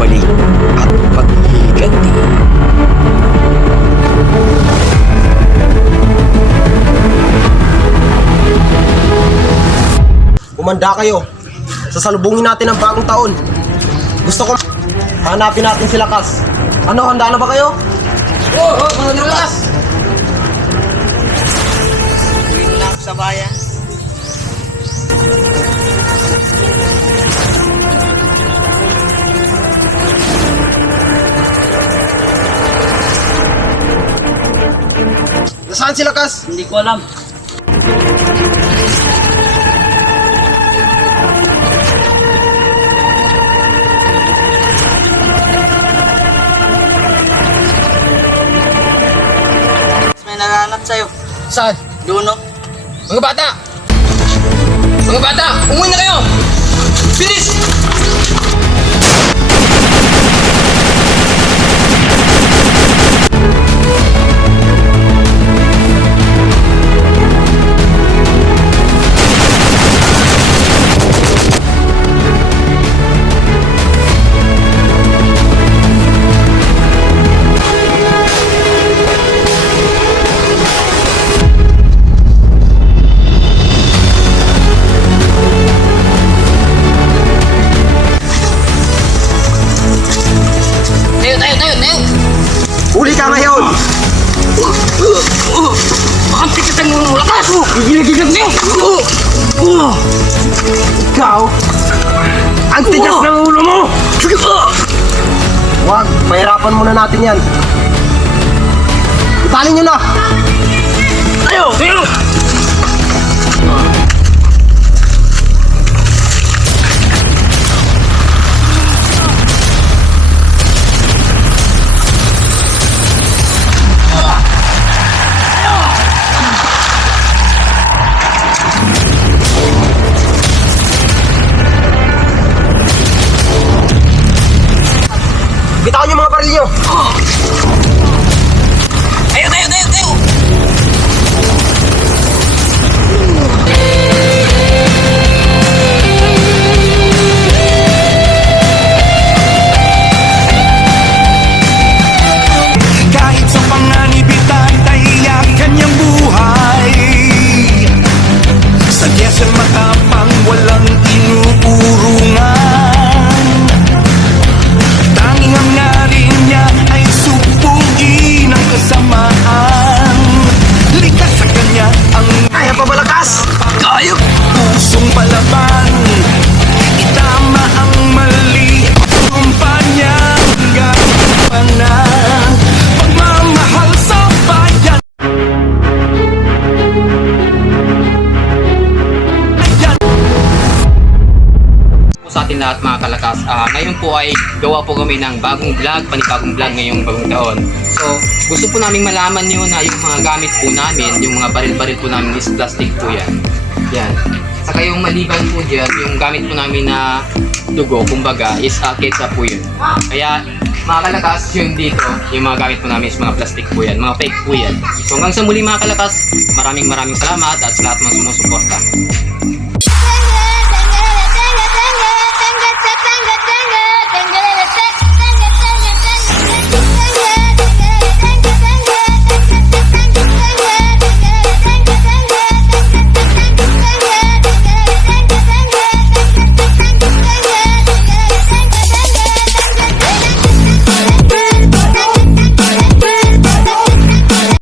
pagbabalik at paghihiganti. Kumanda kayo. Sasalubungin natin ang bagong taon. Gusto ko hanapin natin si Lakas. Ano, handa na ba kayo? Oo, mga Lakas! Uwi mo lang sa bayan. Nasaan si Lakas? Hindi ko alam. May naghahanap sa'yo. Saan? Duno. Mga bata! Mga bata! Umuwi na kayo! Bilis! Tayo! Uli ka ngayon! Ang tikas ang Lakas! Gigilag niyo! Ikaw! Ang tigas ng ulo mo! Wag, mahirapan muna natin yan. Italin nyo na! Tayo! Bitawan yung mga baril nyo! Tayo! Kahit sa panganib ita'y tahiyak kanyang buhay. Sa diesel matapang walang inuurungan. Tanging ang narin niya ay supuin ang kasamaan. Likas sa kanya ang Kaya pa ba, Lakas? kaya pusong palaban. Itama ang mali, kumpanya hanggang panan. Pagmamahal sa bayan. Po sa atin lahat mga kalakas. Ngayon po ay gawa po kami ng panibagong vlog ngayong bagong taon. So, gusto po namin malaman nyo na yung mga gamit po namin, yung mga baril-baril po namin is plastic po yan. Yan. Saka yung maliban po dyan, yung gamit po namin na dugo, kumbaga, is ketsa po yun. Kaya, mga kalakas, yung dito, yung mga gamit po namin is mga plastic po yan, mga fake po yan. So, hanggang sa muli mga kalakas, maraming salamat at sa lahat mga sumusuporta.